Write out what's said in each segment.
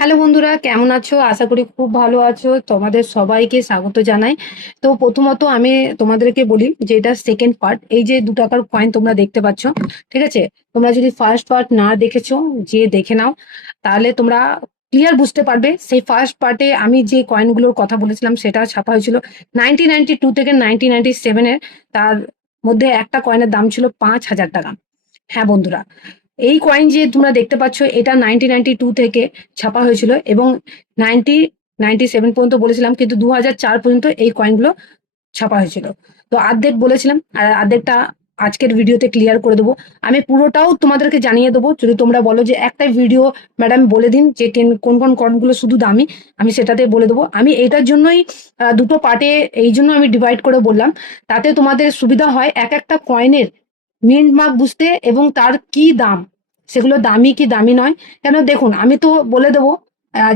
Hello বন্ধুরা, কেমন আছো? আশা করি খুব ভালো আছো। তোমাদের সবাইকে স্বাগত জানাই। তো প্রথমত আমি তোমাদেরকে বলি যে এটা সেকেন্ড পার্ট এই যে দু টাকার কয়েন তোমরা দেখতে পাচ্ছ, ঠিক আছে? তোমরা যদি ফার্স্ট পার্ট না দেখেছ যে দেখে নাও, তাহলে তোমরা ক্লিয়ার বুঝতে পারবে। সেই ফার্স্ট পার্টে আমি যে কয়েনগুলোর কথা বলেছিলাম, সেটা ছাপা হয়েছিল নাইনটিন নাইনটি টু থেকে নাইনটিন নাইনটি সেভেনের তার মধ্যে একটা কয়েনের দাম ছিল পাঁচ হাজার টাকা। হ্যাঁ বন্ধুরা এই কয়েন যে তোমরা দেখতে পাচ্ছ, এটা নাইনটিন নাইনটি টু থেকে ছাপা হয়েছিল এবং নাইনটি নাইনটি সেভেন পর্যন্ত বলেছিলাম, কিন্তু দু চার পর্যন্ত এই কয়েনগুলো ছাপা হয়েছিল। তো আর্ধেক বলেছিলাম, আর অর্ধেকটা আজকের ভিডিওতে ক্লিয়ার করে দেবো। আমি পুরোটাও তোমাদেরকে জানিয়ে দেবো, যদি তোমরা বলো যে একটা ভিডিও ম্যাডাম বলে দিন যে কেন- কোন কোন কয়েনগুলো শুধু দামি, আমি সেটাতে বলে দেবো। আমি এটার জন্যই দুটো পার্টে এই জন্য আমি ডিভাইড করে বললাম, তাতে তোমাদের সুবিধা হয় এক একটা কয়েনের মিন্ট মার্ক বুঝতে এবং তার কি দাম? সেগুলো দামি কি দামি নয়? কেন? দেখুন, আমি তো বলে দেবো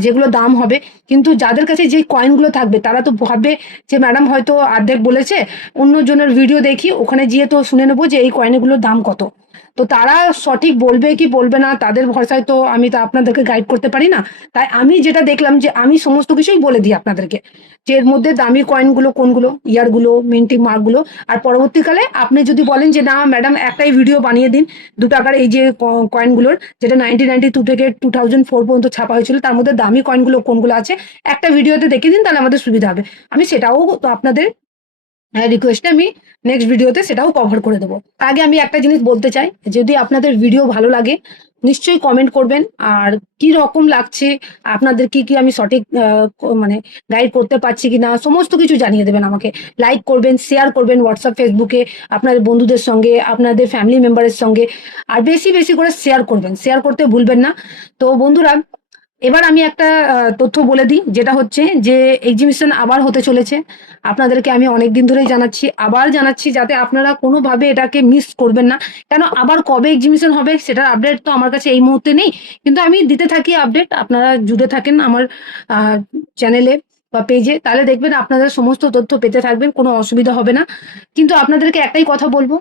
যেগুলো দাম হবে। কিন্তু যাদের কাছে যে কয়েনগুলো থাকবে, তারা তো ভাববে যে ম্যাডাম হয়তো অর্ধেক বলেছে। অন্যজনের ভিডিও দেখি, ওখানে গিয়ে তো শুনে নেব যে এই কয়েনগুলোর দাম কত। তো তারা সঠিক বলবে কি বলবে না, তাদের ভরসায় তো আমি তো আপনাদেরকে গাইড করতে পারি না। তাই আমি যেটা দেখলাম যে আমি সমস্ত কিছুই বলে দিই আপনাদেরকে, যে এর মধ্যে দামি কয়েনগুলো কোনগুলো ইয়ারগুলো মিন্টি মার্কগুলো আর পরবর্তীকালে আপনি যদি বলেন যে না ম্যাডাম একটাই ভিডিও বানিয়ে দিন, দু টাকার এই যে কয়েনগুলোর যেটা নাইনটিন নাইনটি টু থেকে টু থাউজেন্ড ফোর পর্যন্ত ছাপা হয়েছিল, তার মধ্যে দামি কয়েনগুলো কোনগুলো আছে, একটা ভিডিওতে দেখিয়ে দিন, তাহলে আমাদের সুবিধা হবে। আমি সেটাও তো আপনাদের রিকোয়েস্টে আমি নেক্সট ভিডিওতে সেটাও কভার করে দেবো। আগে আমি একটা জিনিস বলতে চাই, যদি আপনাদের ভিডিও ভালো লাগে, নিশ্চয়ই কমেন্ট করবেন। আর কি রকম লাগছে, আপনাদের কি কি আমি সঠিক মানে গাইড করতে পারছি কি না সমস্ত কিছু জানিয়ে দেবেন আমাকে। লাইক করবেন শেয়ার করবেন হোয়াটসঅ্যাপ ফেসবুকে আপনাদের বন্ধুদের সঙ্গে, আপনাদের ফ্যামিলি মেম্বারের সঙ্গে। আর বেশি বেশি করে শেয়ার করবেন। শেয়ার করতে ভুলবেন না। তো বন্ধুরা এবার আমি একটা তথ্য বলে দিই, যেটা হচ্ছে যে এক্সিবিশন আবার হতে চলেছে। আপনাদেরকে আমি অনেক দিন ধরেই জানাচ্ছি, আবার জানাচ্ছি যাতে আপনারা কোনোভাবে এটাকে মিস করবেন না। কেন, আবার কবে এক্সিবিশন হবে সেটার আপডেট তো আমার কাছে এই মুহূর্তে নেই। কিন্তু আমি দিতে থাকি আপডেট আপনারা জুড়ে থাকেন আমার চ্যানেলে বা পেজে তাহলে দেখবেন আপনাদের সমস্ত তথ্য পেতে থাকবেন, কোনো অসুবিধা হবে না। কিন্তু আপনাদেরকে একটাই কথা বলব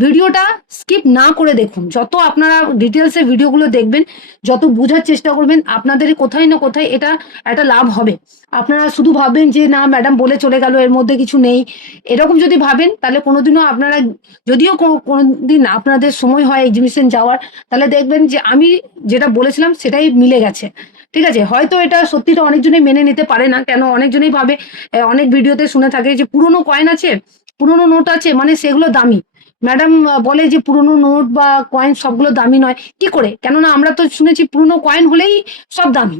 ভিডিওটা স্কিপ না করে দেখুন। যত আপনারা ডিটেলসে ভিডিওগুলো দেখবেন, যত বোঝার চেষ্টা করবেন আপনাদের কোথায় না কোথায় এটা একটা লাভ হবে। আপনারা শুধু ভাববেন যে, না ম্যাডাম বলে চলে গেল, এর মধ্যে কিছু নেই। এরকম যদি ভাবেন, তাহলে কোনোদিনও আপনারা, যদিও কোনো- কোনোদিন আপনাদের সময় হয় এক্সিবিশন যাওয়ার, তাহলে দেখবেন যে, আমি যেটা বলেছিলাম, সেটাই মিলে গেছে। ঠিক আছে? হয়তো এটা সত্যিটা অনেকজনেই মেনে নিতে পারে না, কেন অনেকজনেই ভাবে অনেক ভিডিওতে শুনে থাকে যে, পুরনো কয়েন আছে, পুরনো নোট আছে মানে সেগুলো দামি। ম্যাডাম বলে যে পুরনো নোট বা কয়েন সবগুলো দামি নয়। কি করে? কেননা আমরা তো শুনেছি পুরনো কয়েন হলেই সব দামি।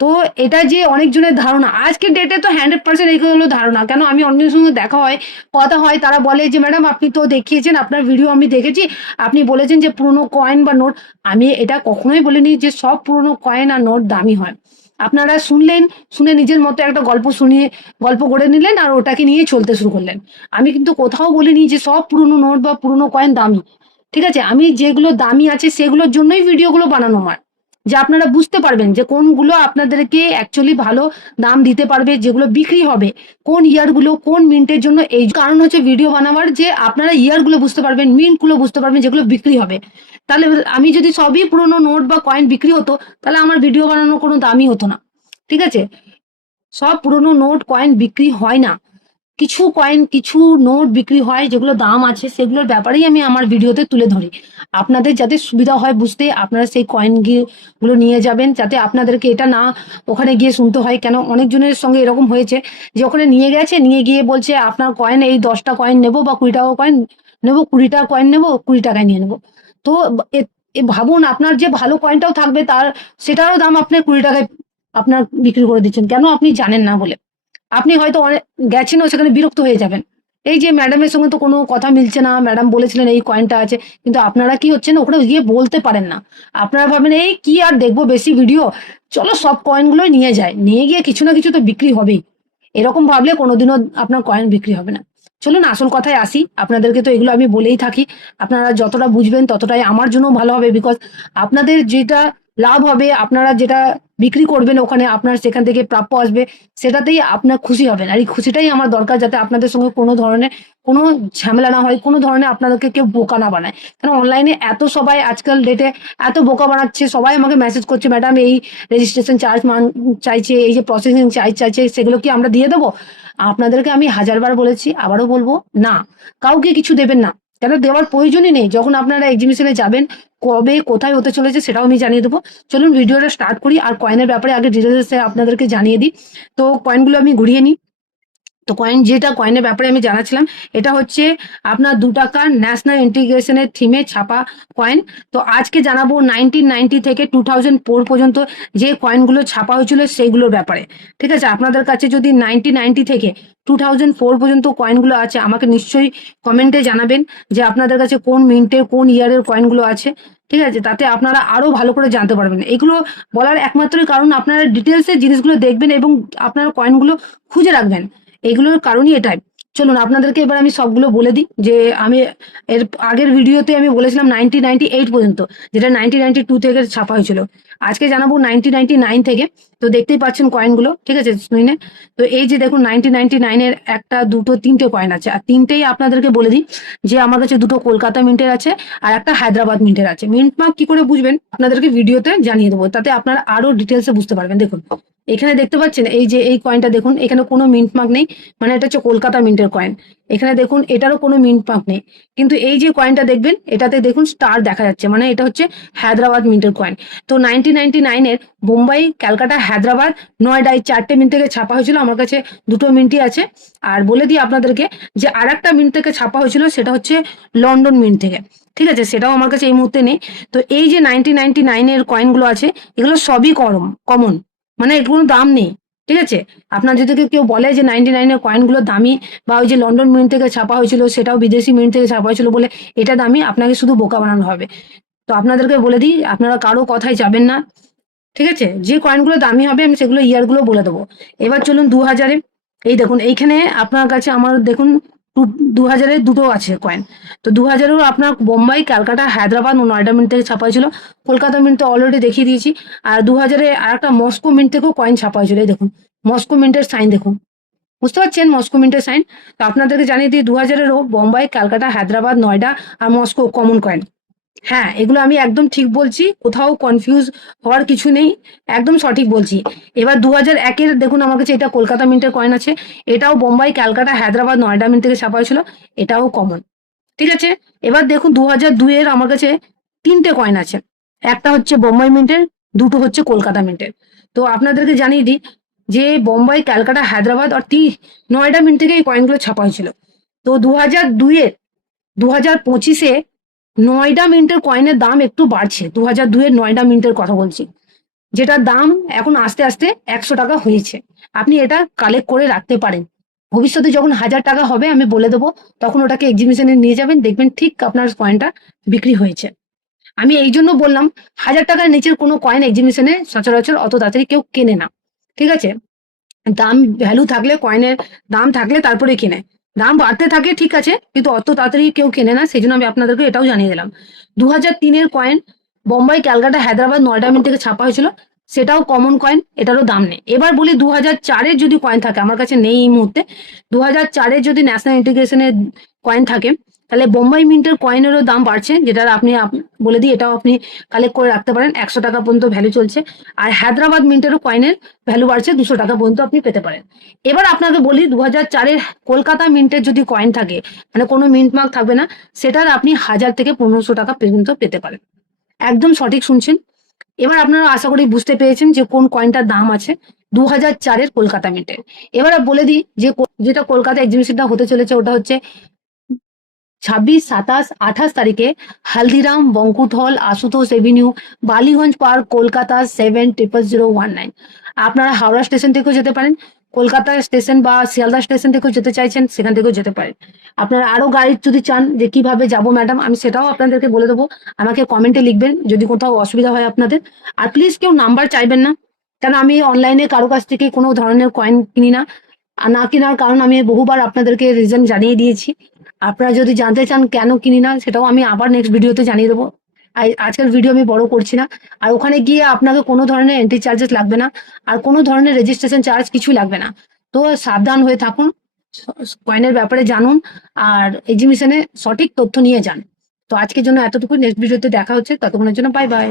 তো এটা যে অনেকজনের ধারণা। আজকের ডেটে তো হান্ড্রেড পার্সেন্ট এইগুলো ধারণা। কেন আমি অন্যের সঙ্গে দেখা হয়, কথা হয়, তারা বলে যে ম্যাডাম আপনি তো দেখিয়েছেন, আপনার ভিডিও আমি দেখেছি। আপনি বলেছেন যে পুরনো কয়েন বা নোট আমি এটা কখনোই বলিনি যে সব পুরনো কয়েন আর নোট দামি হয়। আপনারা শুনলেন, শুনে নিজের মতো একটা গল্প শুনিয়ে, গল্প করে নিলেন আর ওটাকে নিয়ে চলতে শুরু করলেন। আমি কিন্তু কোথাও বলিনি যে সব পুরনো নোট বা পুরনো কয়েন দামি। ঠিক আছে? আমি যেগুলো দামি আছে সেগুলোর জন্যই ভিডিওগুলো বানানো আমার যে আপনারা বুঝতে পারবেন যে কোনগুলো আপনাদেরকে অ্যাকচুয়ালি ভালো দাম দিতে পারবে, যেগুলো বিক্রি হবে, কোন ইয়ারগুলো কোন মিন্টের জন্য। এই কারণ হচ্ছে ভিডিও বানাবার যে আপনারা ইয়ারগুলো বুঝতে পারবেন মিন্টগুলো বুঝতে পারবেন যেগুলো বিক্রি হবে। তাহলে আমি যদি সবই পুরনো নোট বা কয়েন বিক্রি হতো, তাহলে আমার ভিডিও বানানোর কোনো দামই হতো না। ঠিক আছে? সব পুরনো নোট কয়েন বিক্রি হয় না। কিছু কয়েন কিছু নোট বিক্রি হয়, যেগুলো দাম আছে, সেগুলোর ব্যাপারেই আমি আমার ভিডিওতে তুলে ধরি। আপনাদের যাতে সুবিধা হয় বুঝতে, আপনারা সেই কয়েনগুলো নিয়ে যাবেন, যাতে আপনাদেরকে এটা না ওখানে গিয়ে শুনতে হয়। কেন? অনেকজনের সঙ্গে এরকম হয়েছে যে ওখানে নিয়ে গেছে, নিয়ে গিয়ে বলছে, আপনার কয়েন এই দশটা কয়েন নেব বা কুড়ি টাকা কয়েন নেব কুড়িটা কয়েন নেব, কুড়ি টাকায় নিয়ে নেব। তো ভাবুন, আপনার যে ভালো কয়েনটাও থাকবে, তার, সেটারও দাম আপনি কুড়ি টাকায় আপনার বিক্রি করে দিচ্ছেন। কেন আপনি জানেন না বলে? আপনি হয়তো অনেক গেছেনও সেখানে বিরক্ত হয়ে যাবেন। এই যে ম্যাডামের সঙ্গে তো কোনো কথা মিলছে না ম্যাডাম বলেছিলেন এই কয়েনটা আছে, কিন্তু আপনারা কি হচ্ছেন, ওখানে গিয়ে বলতে পারেন না। আপনারা ভাবেন এই কি আর দেখব, বেশি ভিডিও চলো, সব কয়েনগুলোই নিয়ে যায়। নিয়ে গিয়ে কিছু না কিছু তো বিক্রি হবেই। এরকম ভাবলে কোনোদিনও আপনার কয়েন বিক্রি হবে না। চলুন, আসল কথায় আসি। আপনাদেরকে তো এগুলো আমি বলেই থাকি। আপনারা যতটা বুঝবেন ততটাই আমার জন্য ভালো হবে বিকজ আপনাদের যেটা লাভ হবে, আপনারা যেটা বিক্রি করবেন ওখানে, আপনার সেখান থেকে প্রাপ্য আসবে, সেটাতেই আপনার খুশি হবেন। আর এই খুশিটাই আমার দরকার যাতে আপনাদের সঙ্গে কোনো ধরনের, কোনো ঝামেলা না হয়, কোনো ধরনের আপনাদেরকে কেউ বোকা না বানায়। কারণ অনলাইনে এত সবাই আজকাল ডেটে এত বোকা বানাচ্ছে, সবাই আমাকে মেসেজ করছে ম্যাডাম এই রেজিস্ট্রেশন চার্জ মান চাইছে, এই যে প্রসেসিং চার্জ চাইছে, সেগুলো কি আমরা দিয়ে দেবো? আপনাদেরকে আমি হাজারবার বলেছি, আবারও বলব, না। কাউকে কিছু দেবেন না। কেন দেওয়ার প্রয়োজনই নেই? যখন আপনারা এক্সিবিশনে যাবেন, কবে, কোথায় হতে চলেছে সেটাও আমি জানিয়ে দেবো। চলুন, ভিডিওটা স্টার্ট করি আর কয়েনের ব্যাপারে আগে ডিটেলসে আপনাদেরকে জানিয়ে দিই। তো কয়েনগুলো আমি ঘুরিয়ে নিই। তো কয়েন যেটা কয়েনের ব্যাপারে আমি জানাচ্ছিলাম, এটা হচ্ছে আপনার দু টাকার ন্যাশনাল ইন্টিগ্রেশনের থিমে ছাপা কয়েন তো আজকে জানাব নাইনটিন নাইনটি থেকে টু থাউজেন্ড ফোর পর্যন্ত যে কয়েনগুলো ছাপা হয়েছিল সেইগুলোর ব্যাপারে। ঠিক আছে? আপনাদের কাছে যদি নাইনটিন নাইনটি থেকে টু থাউজেন্ড ফোর পর্যন্ত কয়েনগুলো আছে, আমাকে নিশ্চয়ই কমেন্টে জানাবেন যে আপনাদের কাছে কোন মিন্টের কোন ইয়ারের কয়েনগুলো আছে। ঠিক আছে? তাতে আপনারা আরও ভালো করে জানতে পারবেন। এগুলো বলার একমাত্রই কারণ আপনারা ডিটেলসে জিনিসগুলো দেখবেন এবং আপনারা কয়েনগুলো খুঁজে রাখবেন। এগুলোর কারণই এটাই। চলুন, আপনাদেরকে এবার আমি সবগুলো বলে দিই যে আমি এর আগের ভিডিওতে আমি বলেছিলাম নাইনটিন নাইনটি এইট পর্যন্ত, যেটা নাইনটিন নাইনটি টু থেকে ছাপা হয়েছিল। আজকে জানাব নাইনটিন নাইনটি নাইন থেকে। তো দেখতেই পাচ্ছেন কয়েনগুলো ঠিক আছে স্ক্রিনে তো এই যে দেখুন নাইনটিন নাইনটি নাইনের একটা, দুটো, তিনটে কয়েন আছে। আর তিনটেই আপনাদেরকে বলে দিই যে আমার কাছে দুটো কলকাতা মিন্টের আছে আর একটা হায়দ্রাবাদ মিন্টের আছে। মিন্ট মার্ক কি করে বুঝবেন? আপনাদেরকে ভিডিওতে জানিয়ে দেবো, তাতে আপনারা আরও ডিটেলসে বুঝতে পারবেন। দেখুন এখানে দেখতে পাচ্ছেন, এই যে এই কয়েনটা দেখুন, এখানে কোনো মিন্ট মার্ক নেই মানে এটা হচ্ছে কলকাতা মিন্টের কয়েন এখানে দেখুন, এটারও কোনো মিন্ট মার্ক নেই। কিন্তু এই যে কয়েনটা দেখবেন, এটাতে দেখুন স্টার দেখা যাচ্ছে মানে এটা হচ্ছে হায়দ্রাবাদ মিন্টের কয়েন তো নাইনটিন নাইনটি নাইনের বোম্বাই, ক্যালকাটা, হায়দ্রাবাদ নয়ডায় চারটে মিন্ট থেকে ছাপা হয়েছিল, আমার কাছে দুটো মিন্টই আছে। আর বলে দিই আপনাদেরকে যে আর একটা মিন্ট থেকে ছাপা হয়েছিল, সেটা হচ্ছে লন্ডন মিন্ট থেকে। ঠিক আছে, সেটাও আমার কাছে এই মুহূর্তে নেই। তো এই যে নাইনটিন নাইনটি নাইনের কয়েনগুলো আছে, এগুলো সবই কম কমন মানে এর কোনো দাম নেই, ঠিক আছে? আপনার যদি কেউ বলে যে নাইনটি নাইনের কয়েনগুলো দামি বা ওই যে লন্ডন মিন্ট থেকে ছাপা হয়েছিল, সেটাও বিদেশি মিন্ট থেকে ছাপা হয়েছিল বলে এটা দামি, আপনাকে শুধু বোকা বানানো হবে। তো আপনাদেরকে বলে দিই, আপনারা কারও কথায় যাবেন না, ঠিক আছে? যে কয়েনগুলো দামি হবে, আমি সেগুলো ইয়ারগুলো বলে দেবো। এবার চলুন দু হাজারে এই দেখুন, এইখানে আপনার কাছে আমার, দেখুন দু হাজারের দুটো আছে কয়েন তো দু হাজারেরও আপনার বোম্বাই, ক্যালকাটা, হায়দ্রাবাদ, ও নয়ডা মিন্ট থেকে ছাপা হয়েছিল কলকাতা মিন্ট তো অলরেডি দেখিয়ে দিয়েছি। আর দু হাজারে আর একটা মস্কো মিন্ট থেকেও কয়েন ছাপা হয়েছিল এই দেখুন। মস্কো মিন্টের সাইন দেখুন। বুঝতে পারছেন মস্কো মিন্টের সাইন তো আপনাদেরকে জানিয়ে দিই দু হাজারেরও বোম্বাই, ক্যালকাটা, হায়দ্রাবাদ, নয়ডা আর মস্কো কমন কয়েন হ্যাঁ এগুলো আমি একদম ঠিক বলছি, কোথাও কনফিউজ হওয়ার কিছু নেই, একদম সঠিক বলছি। এবার দু হাজার একের, দেখুন আমার কাছে এটা কলকাতা মিন্টের কয়েন আছে, এটাও বোম্বাই, ক্যালকাটা, হায়দ্রাবাদ, নয়ডা মিন্ট থেকে ছাপা হয়েছিল, এটাও কমন ঠিক আছে? এবার দেখুন দু হাজার দুইয়ের আমার কাছে তিনটে কয়েন আছে, একটা হচ্ছে বোম্বাই মিন্টের, দুটো হচ্ছে কলকাতা মিন্টের। তো আপনাদেরকে জানিয়ে দিই যে বোম্বাই, ক্যালকাটা, হায়দ্রাবাদ আর তি, নয়ডা মিন্ট থেকে এই কয়েনগুলো ছাপা হয়েছিল। তো দু হাজার দুইয়ের দু হাজার পঁচিশে নয়ডা মিন্টের কয়েনের দাম একটু বাড়ছে। দু হাজার দুইয়ের নয়ডা মিন্টের কথা বলছি। যেটার দাম এখন আস্তে আস্তে একশো টাকা হয়েছে। আপনি এটা কালেক্ট করে রাখতে পারেন। ভবিষ্যতে যখন হাজার টাকা হবে, আমি বলে দেবো, তখন ওটাকে এক্সিবিশনে নিয়ে যাবেন, দেখবেন ঠিক আপনার কয়েনটা বিক্রি হয়েছে। আমি এই জন্য বললাম, হাজার টাকার নিচের কোনো কয়েন এক্সিবিশনে সচরাচর অত তাড়াতাড়ি কেউ কেনে না। ঠিক আছে? দাম ভ্যালু থাকলে কয়েনের দাম থাকলে তারপরে কিনে। দাম বাড়তে থাকে, ঠিক আছে, কিন্তু অত তাড়াতাড়ি কেউ কেনে না, সেই জন্য আমি আপনাদেরকে এটাও জানিয়ে দিলাম। দু হাজার তিনের কয়েন বোম্বাই ক্যালকাটা হায়দ্রাবাদ নয়ডা মিন থেকে ছাপা হয়েছিল, সেটাও কমন কয়েন এটারও দাম নেই। এবার বলি দু হাজার চারের যদি কয়েন থাকে, আমার কাছে নেই এই মুহূর্তে দু হাজার চারের যদি ন্যাশনাল ইন্টিগ্রেশনের কয়েন থাকে তাহলে বোম্বাই মিন্টের কয়েনেরও দাম বাড়ছে, যেটা আপনি বলে দিই, এটাও আপনি কালেক্ট করে রাখতে পারেন, একশো টাকা পর্যন্ত ভ্যালু চলছে। আর হায়দ্রাবাদ মিন্টেরও কয়েনের ভ্যালু বাড়ছে, দুশো টাকা পর্যন্ত আপনি পেতে পারেন। এবার আপনাকে বলি দু হাজার চারের কলকাতা মিন্টের যদি কয়েন থাকে মানে কোনো মিন্ট মার্ক থাকবে না, সেটার আপনি হাজার থেকে পনেরোশো টাকা পর্যন্ত পেতে পারেন। একদম সঠিক শুনছেন? এবার আপনারা আশা করি বুঝতে পেরেছেন যে কোন কয়েনটার দাম আছে দু হাজার চারের কলকাতা মিন্টের এবার বলে দিই, যে যেটা কলকাতা এক্সিবিশনটা হতে চলেছে, ওটা হচ্ছে ছাব্বিশ, সাতাশ, আঠাশ তারিখে হালদিরাম বঙ্কুট হল Ashutosh avenue, Ballygunge park, Kolkata seven triple zero one nine. আপনারা হাওড়া স্টেশন থেকেও যেতে পারেন, কলকাতা স্টেশন বা শিয়ালদা স্টেশন থেকেও যেতে চাইছেন, সেখান থেকেও যেতে পারেন। আপনারা আরও গাড়ি যদি চান যে কীভাবে যাব, ম্যাডাম, আমি সেটাও আপনাদেরকে বলে দেবো। আমাকে কমেন্টে লিখবেন, যদি কোথাও অসুবিধা হয় আপনাদের। আর প্লিজ কেউ নাম্বার চাইবেন না, কেন আমি অনলাইনে কারও কাছ থেকে কোনো ধরনের কয়েন কিনি না। আর না কেনার কারণ আমি বহুবার আপনাদেরকে রিজন জানিয়ে দিয়েছি। আপনারা যদি জানতে চান কেন কিনি না, সেটাও আমি আবার নেক্সট ভিডিওতে জানিয়ে দেবো। আজকের ভিডিও আমি বড় করছি না। আর ওখানে গিয়ে আপনাকে কোনো ধরনের এন্ট্রি চার্জেস লাগবে না। আর কোনো ধরনের রেজিস্ট্রেশন চার্জ কিছুই লাগবে না। তো সাবধান হয়ে থাকুন কয়েনের ব্যাপারে জানুন, আর এক্সিবিশনে সঠিক তথ্য নিয়ে যান। তো আজকের জন্য এতটুকু নেক্সট ভিডিওতে দেখা হচ্ছে। ততক্ষণের জন্য বাই বাই